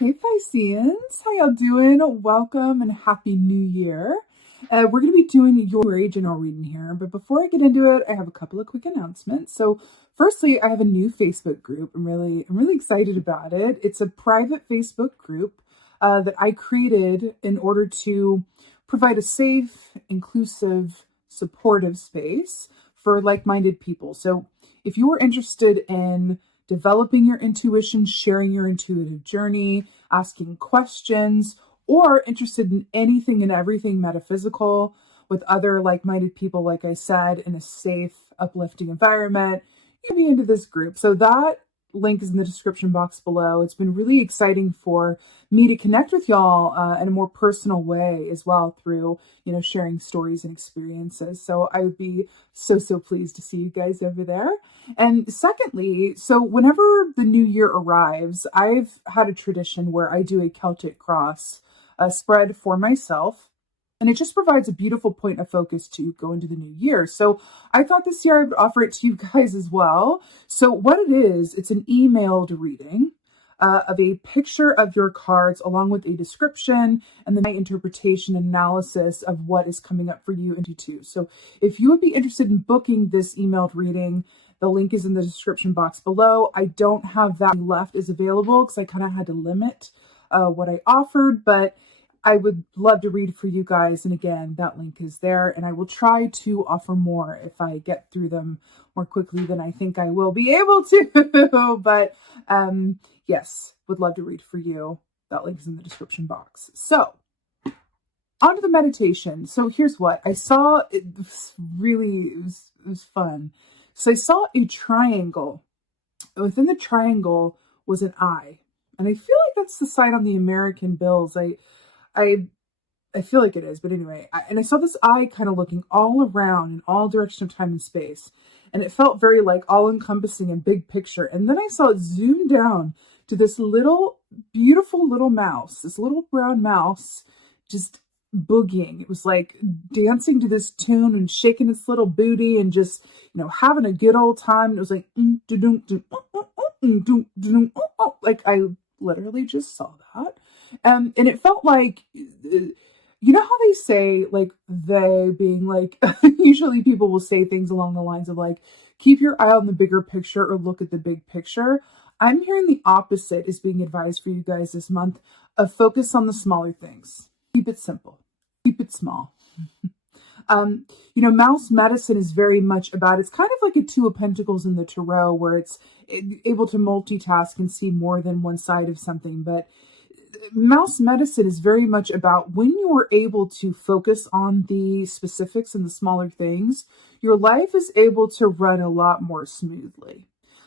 Hey Pisces, how y'all doing? Welcome and happy new year. We're going to be doing your general reading here, but before I get into it, I have a couple of quick announcements. So firstly, I have a new Facebook group. I'm really excited about it. It's a private Facebook group that I created in order to provide a safe, inclusive, supportive space for like-minded people. So if you are interested in developing your intuition, sharing your intuitive journey, asking questions, or interested in anything and everything metaphysical with other like-minded people, like I said, in a safe, uplifting environment, you can be into this group. So that link is in the description box below. It's been really exciting for me to connect with y'all in a more personal way as well through, sharing stories and experiences. So I would be so pleased to see you guys over there. And secondly, so whenever the new year arrives, I've had a tradition where I do a Celtic cross spread for myself. And it just provides a beautiful point of focus to go into the new year. So I thought this year I would offer it to you guys as well. So what it is, it's an emailed reading of a picture of your cards along with a description and then my interpretation and analysis of what is coming up for you in Q2. So if you would be interested in booking this emailed reading, the link is in the description box below. I don't have that left as available because I kind of had to limit what I offered, but I would love to read for you guys. And again, that link is there, and I will try to offer more if I get through them more quickly than I think I will be able to. But yes, would love to read for you. That link is in the description box. So on to the meditation. So here's what I saw. It was fun. So I saw a triangle. Within the triangle was an eye. And I feel like that's the sign on the American bills. I feel like it is, but anyway, I saw this eye kind of looking all around in all directions of time and space, and it felt very like all-encompassing and big picture. And then I saw it zoom down to this little, beautiful little mouse, this little brown mouse, just boogieing. It was like dancing to this tune and shaking its little booty and just, having a good old time. And it was like, like I literally just saw that. And it felt like, how they say, like, they being like, usually people will say things along the lines of like, keep your eye on the bigger picture or look at the big picture. I'm hearing the opposite is being advised for you guys this month of focus on the smaller things. Keep it simple. Keep it small. Mouse medicine is very much about, it's kind of like a Two of Pentacles in the Tarot where it's able to multitask and see more than one side of something. But mouse medicine is very much about when you are able to focus on the specifics and the smaller things, your life is able to run a lot more smoothly.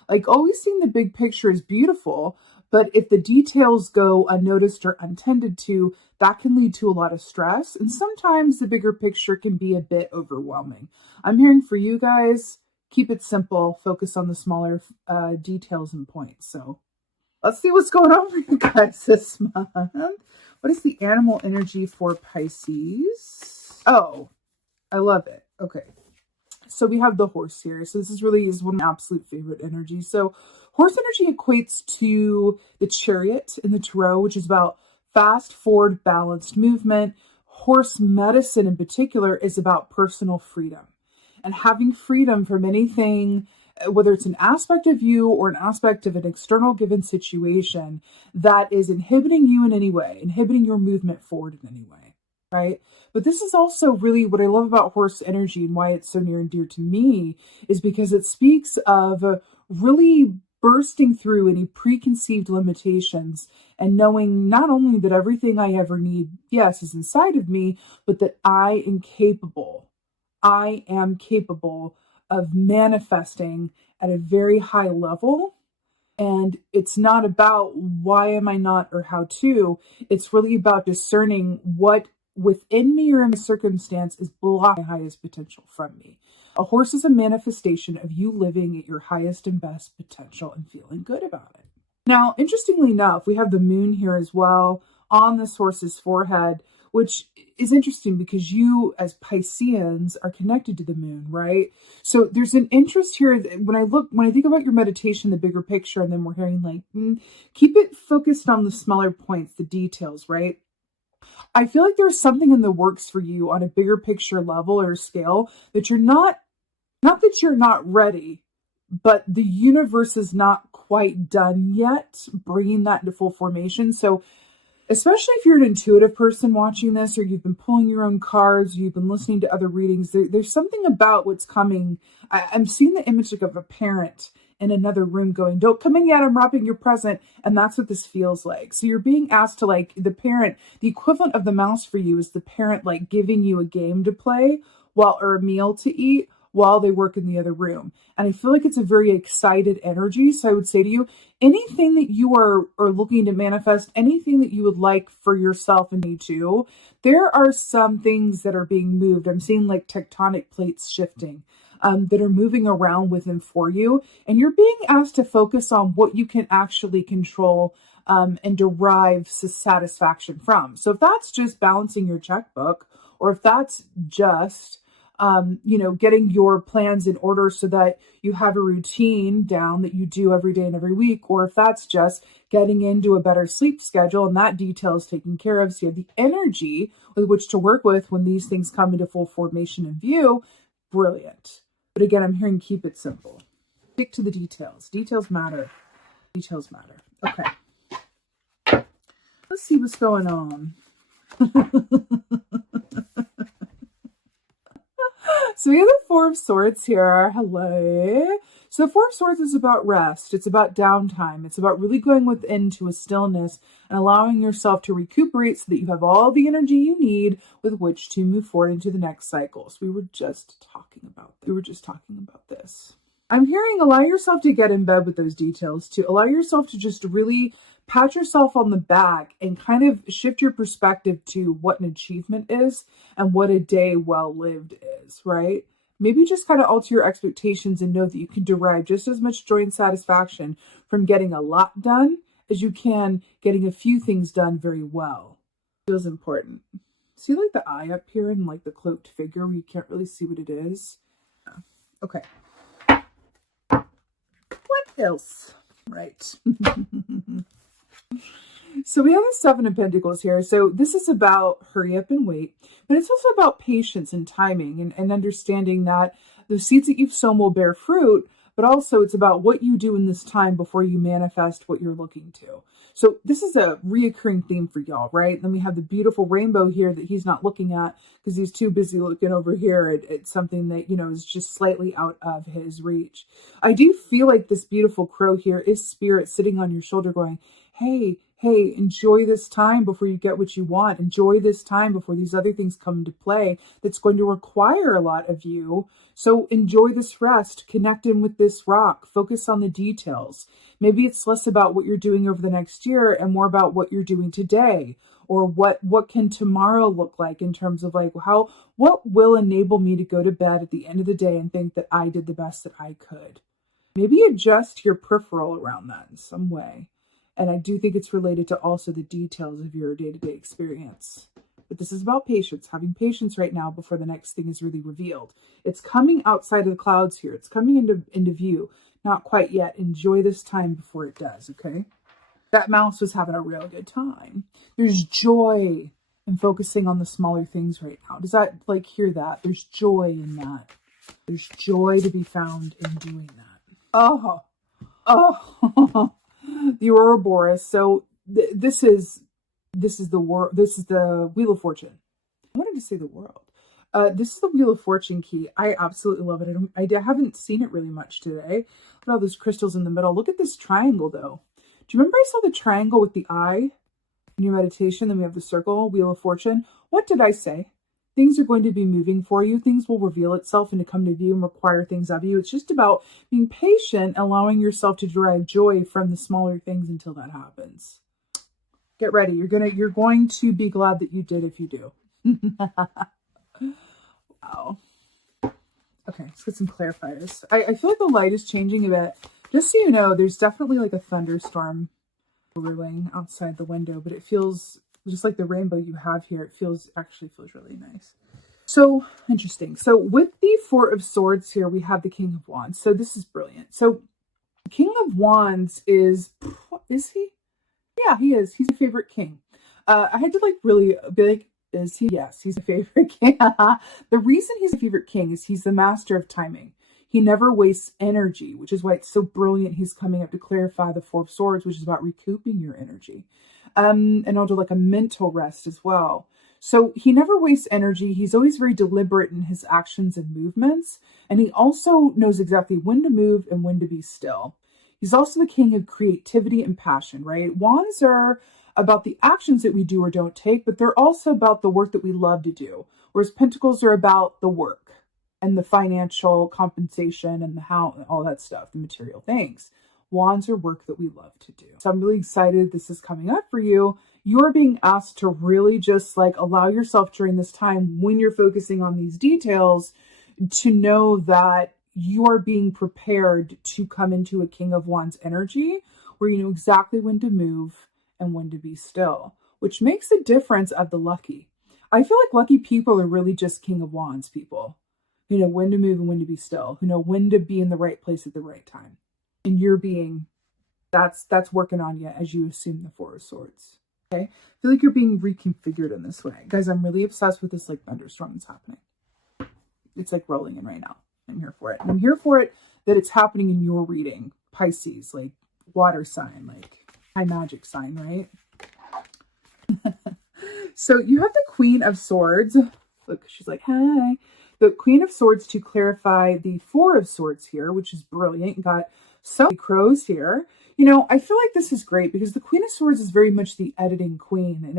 Like, always seeing the big picture is beautiful, but if the details go unnoticed or untended to, that can lead to a lot of stress. And sometimes the bigger picture can be a bit overwhelming. I'm hearing for you guys, keep it simple, focus on the smaller details and points. So let's see what's going on for you guys this month. What is the animal energy for Pisces? Oh, I love it. Okay. So we have the horse here. So this is one of my absolute favorite energies. So horse energy equates to the Chariot in the Tarot, which is about fast, forward, balanced movement. Horse medicine in particular is about personal freedom and having freedom from anything, whether it's an aspect of you or an aspect of an external given situation that is inhibiting you in any way, inhibiting your movement forward in any way, right? But this is also really what I love about horse energy and why it's so near and dear to me is because it speaks of really bursting through any preconceived limitations and knowing not only that everything I ever need, yes, is inside of me, but that I am capable of manifesting at a very high level. And it's not about why am I not or how to. It's really about discerning what within me or in the circumstance is blocking my highest potential from me. A horse is a manifestation of you living at your highest and best potential and feeling good about it. Now, interestingly enough, we have the moon here as well on this horse's forehead, which is interesting because you as Pisceans are connected to the moon, right? So there's an interest here. When I think about your meditation, the bigger picture, and then we're hearing like, keep it focused on the smaller points, the details, right? I feel like there's something in the works for you on a bigger picture level or scale that you're not that you're not ready, but the universe is not quite done yet, bringing that into full formation. So especially if you're an intuitive person watching this, or you've been pulling your own cards, you've been listening to other readings, there's something about what's coming. I'm seeing the image of a parent in another room going, don't come in yet, I'm wrapping your present. And that's what this feels like. So you're being asked to, like, the parent, the equivalent of the mouse for you is the parent like giving you a game to play or a meal to eat while they work in the other room. And I feel like it's a very excited energy. So I would say to you, anything that you are looking to manifest, anything that you would like for yourself and me too, there are some things that are being moved. I'm seeing like tectonic plates shifting that are moving around within for you. And you're being asked to focus on what you can actually control and derive satisfaction from. So if that's just balancing your checkbook, or if that's just getting your plans in order so that you have a routine down that you do every day and every week, or if that's just getting into a better sleep schedule and that detail is taken care of, so you have the energy with which to work with when these things come into full formation and view, brilliant. But again, I'm hearing keep it simple. Stick to the details. Details matter. Details matter. Okay. Let's see what's going on. So we have the Four of Swords here. Hello. So the Four of Swords is about rest. It's about downtime. It's about really going within to a stillness and allowing yourself to recuperate so that you have all the energy you need with which to move forward into the next cycle. So we were just talking about this. I'm hearing allow yourself to get in bed with those details, to allow yourself to just really pat yourself on the back and kind of shift your perspective to what an achievement is and what a day well lived is, right? Maybe just kind of alter your expectations and know that you can derive just as much joy and satisfaction from getting a lot done as you can getting a few things done very well. Feels important. See like the eye up here and like the cloaked figure where you can't really see what it is? Yeah. Okay. What else? Right. So we have the Seven of Pentacles here. So this is about hurry up and wait, but it's also about patience and timing and understanding that the seeds that you've sown will bear fruit, but also it's about what you do in this time before you manifest what you're looking to. So this is a reoccurring theme for y'all, right? Then we have the beautiful rainbow here that he's not looking at because he's too busy looking over here at something that, is just slightly out of his reach. I do feel like this beautiful crow here is spirit sitting on your shoulder going, hey, enjoy this time before you get what you want. Enjoy this time before these other things come into play that's going to require a lot of you. So enjoy this rest, connect in with this rock, focus on the details. Maybe it's less about what you're doing over the next year and more about what you're doing today, or what can tomorrow look like in terms of like what will enable me to go to bed at the end of the day and think that I did the best that I could. Maybe adjust your peripheral around that in some way. And I do think it's related to also the details of your day-to-day experience. But this is about patience, having patience right now before the next thing is really revealed. It's coming outside of the clouds here. It's coming into view. Not quite yet. Enjoy this time before it does, okay? That mouse was having a real good time. There's joy in focusing on the smaller things right now. Does that, hear that? There's joy in that. There's joy to be found in doing that. Oh. The Ouroboros. So this is the Wheel of Fortune. I wanted to say the world. This is the Wheel of Fortune key. I absolutely love it. I haven't seen it really much today. Look at all those crystals in the middle. Look at this triangle though. Do you remember I saw the triangle with the eye in your meditation? Then we have the circle, Wheel of Fortune. What did I say? Things are going to be moving for you. Things will reveal itself and to come to view and require things of you. It's just about being patient, allowing yourself to derive joy from the smaller things until that happens. Get ready. You're going to be glad that you did if you do. Wow. Okay, let's get some clarifiers. I feel like the light is changing a bit. Just so you know, there's definitely like a thunderstorm brewing outside the window, but it feels just like the rainbow you have here, it actually feels really nice. So interesting. So with the Four of Swords here, we have the King of Wands. So this is brilliant. So King of Wands is he? Yeah, he is. He's my favorite king. I had to like really be like, is he? Yes, he's a favorite king. The reason he's a favorite king is he's the master of timing. He never wastes energy, which is why it's so brilliant. He's coming up to clarify the Four of Swords, which is about recouping your energy. And also like a mental rest as well. So he never wastes energy. He's always very deliberate in his actions and movements. And he also knows exactly when to move and when to be still. He's also the king of creativity and passion, right? Wands are about the actions that we do or don't take, but they're also about the work that we love to do. Whereas Pentacles are about the work and the financial compensation and the how, all that stuff, the material things. Wands are work that we love to do. So I'm really excited this is coming up for you. You're being asked to really just like allow yourself during this time when you're focusing on these details to know that you are being prepared to come into a King of Wands energy where you know exactly when to move and when to be still, which makes a difference of the lucky. I feel like lucky people are really just King of Wands people who know when to move and when to be still, who know when to be in the right place at the right time. And you're being, that's working on you as you assume the Four of Swords. Okay? I feel like you're being reconfigured in this way. Guys, I'm really obsessed with this like thunderstorm that's happening. It's like rolling in right now. I'm here for it. And I'm here for it that it's happening in your reading. Pisces, like water sign, like high magic sign, right? So you have the Queen of Swords. Look, she's like, hi. The Queen of Swords to clarify the Four of Swords here, which is brilliant. You got so many crows here. You know, I feel like this is great because the Queen of Swords is very much the editing queen, and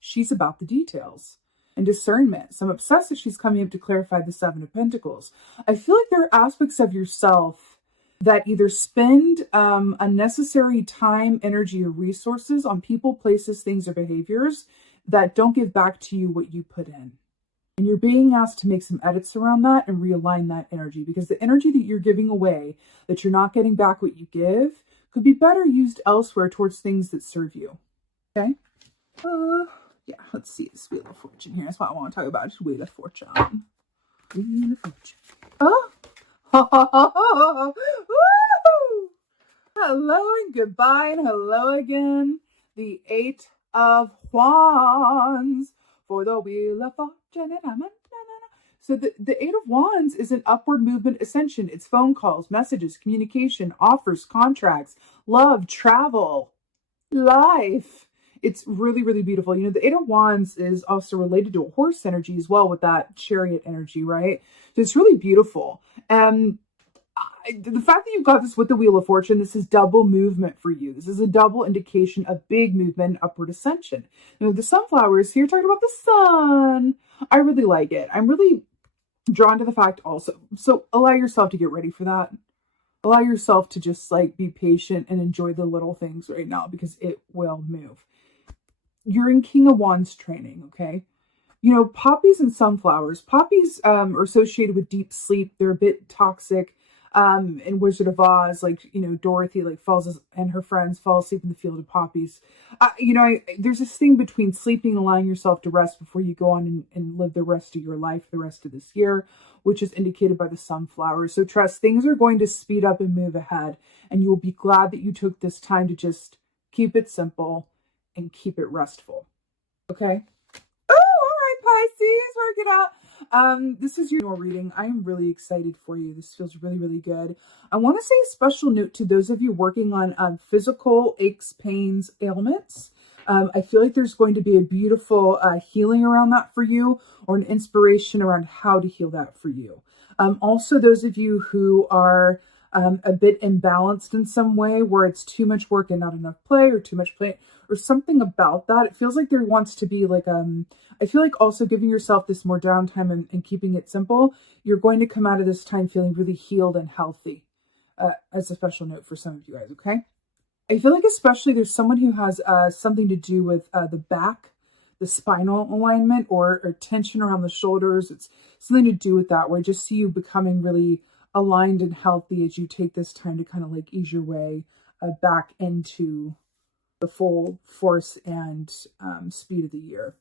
she's about the details and discernment. So I'm obsessed that she's coming up to clarify the Seven of Pentacles. I feel like there are aspects of yourself that either spend unnecessary time, energy, or resources on people, places, things, or behaviors that don't give back to you what you put in. And you're being asked to make some edits around that and realign that energy, because the energy that you're giving away, that you're not getting back what you give, could be better used elsewhere towards things that serve you. Okay? Yeah, let's see this Wheel of Fortune here. That's what I want to talk about. Just Wheel of Fortune. Wheel of Fortune. Oh! Woo! Hello and goodbye and hello again. The Eight of Wands for the Wheel of Fortune. So the Eight of Wands is an upward movement ascension. It's phone calls, messages, communication, offers, contracts, love, travel, life. It's really, really beautiful. You know, the Eight of Wands is also related to a horse energy as well with that chariot energy, right? So it's really beautiful. And the fact that you've got this with the Wheel of Fortune, this is double movement for you. This is a double indication of big movement, upward ascension. You know, the sunflowers here, talking about the sun. I really like it. I'm really drawn to the fact also. So allow yourself to get ready for that. Allow yourself to just like be patient and enjoy the little things right now because it will move. You're in King of Wands training, okay? You know, poppies and sunflowers. Poppies are associated with deep sleep. They're a bit toxic. In Wizard of Oz, like, you know, Dorothy like and her friends fall asleep in the field of poppies. You know, there's this thing between sleeping, allowing yourself to rest before you go on and live the rest of your life, the rest of this year, which is indicated by the sunflowers. So trust, things are going to speed up and move ahead, and you will be glad that you took this time to just keep it simple and keep it restful. Okay? Oh, all right, Pisces, work it out. This is your reading. I am really excited for you. This feels really, really good. I want to say a special note to those of you working on physical aches, pains, ailments. I feel like there's going to be a beautiful healing around that for you, or an inspiration around how to heal that for you. Also, those of you who are a bit imbalanced in some way, where it's too much work and not enough play, or too much play, or something about that. It feels like there wants to be like, I feel like also giving yourself this more downtime and keeping it simple. You're going to come out of this time feeling really healed and healthy, as a special note for some of you guys, okay? I feel like especially there's someone who has something to do with the back, the spinal alignment, or tension around the shoulders. It's something to do with that, where I just see you becoming really aligned and healthy as you take this time to kind of like ease your way back into the full force and speed of the year.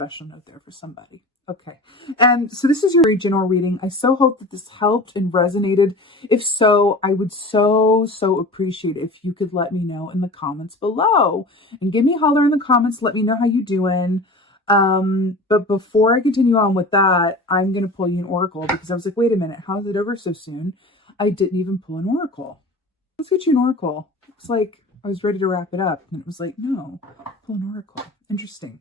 Special note there for somebody. Okay, and so this is your very general reading. I so hope that this helped and resonated. If so, I would so appreciate it if you could let me know in the comments below. And give me a holler in the comments. Let me know how you doing. But before I continue on with that, I'm going to pull you an oracle because I was like, wait a minute, how is it over so soon? I didn't even pull an oracle. Let's get you an oracle. It's like I was ready to wrap it up and it was like, no, pull an oracle. Interesting.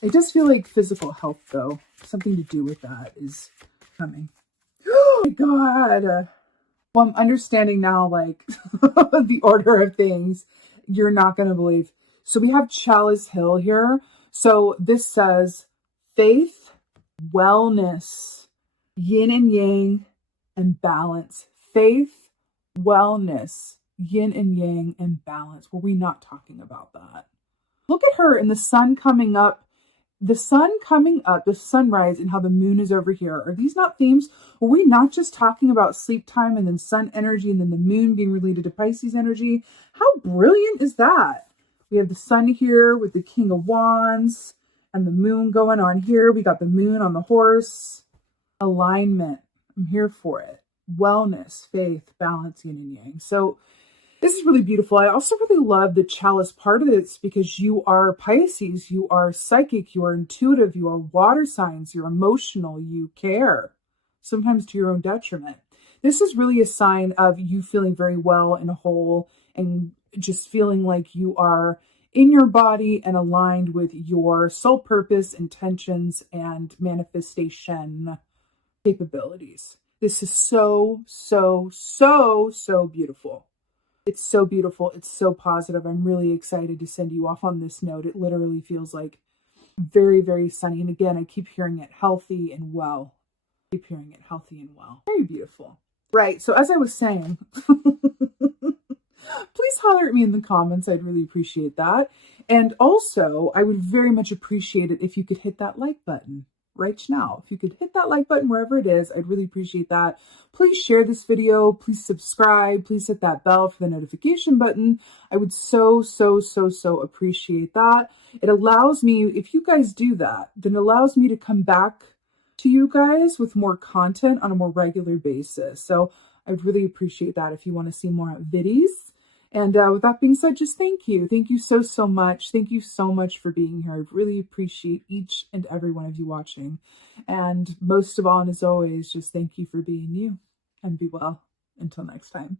It does feel like physical health, though. Something to do with that is coming. Oh my God. Well, I'm understanding now, like, the order of things. You're not going to believe. So we have Chalice Hill here. So this says faith, wellness, yin and yang, and balance. Faith, wellness, yin and yang, and balance. Were we not talking about that? Look at her and the sun coming up. The sun coming up, the sunrise, and how the moon is over here. Are these not themes? Were we not just talking about sleep time and then sun energy and then the moon being related to Pisces energy? How brilliant is that? We have the sun here with the King of Wands and the moon going on here. We got the moon on the horse. Alignment. I'm here for it. Wellness, faith, balance, yin and yang. So this is really beautiful. I also really love the chalice part of this because you are Pisces, you are psychic, you are intuitive, you are water signs, you're emotional, you care, sometimes to your own detriment. This is really a sign of you feeling very well and whole and just feeling like you are in your body and aligned with your soul purpose, intentions, and manifestation capabilities. This is so beautiful. It's so beautiful. It's so positive. I'm really excited to send you off on this note. It literally feels like very sunny. And again, I keep hearing it healthy and well. I keep hearing it healthy and well. Very beautiful. Right. So as I was saying, please holler at me in the comments. I'd really appreciate that. And also, I would very much appreciate it if you could hit that like button right now. If you could hit that like button wherever it is, I'd really appreciate that. Please share this video. Please subscribe. Please hit that bell for the notification button. I would so appreciate that. It allows me, if you guys do that, then it allows me to come back to you guys with more content on a more regular basis. So I'd really appreciate that if you want to see more videos. And with that being said, just thank you. Thank you so much. Thank you so much for being here. I really appreciate each and every one of you watching. And most of all, and as always, just thank you for being you. And be well. Until next time.